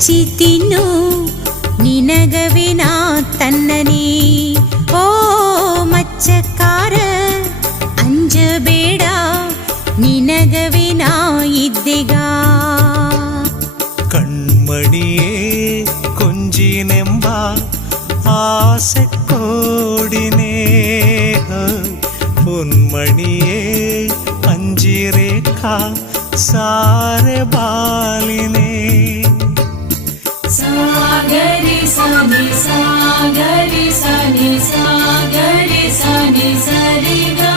ಹಚ್ಚಿ ತಿನ್ನು ನಿನಗವೇ ನಾ ತನ್ನನೇ. ಓ ಮಚ್ಚಕಾರ ಅಂಜಬೇಡ ನಿನಗವೇ ನಾ ಇದ್ದೆಗ. ಕಣ್ಮಣಿಯೇ ಕೊಂಜಿನೆಂಬ ಆಸೆ ಕೋಡಿನೇ, பொன்மணியே அஞ்சிரேக்கா சார பாலினே. சாகரி சனி சாகரி சனி சாகரி சனி சரிகா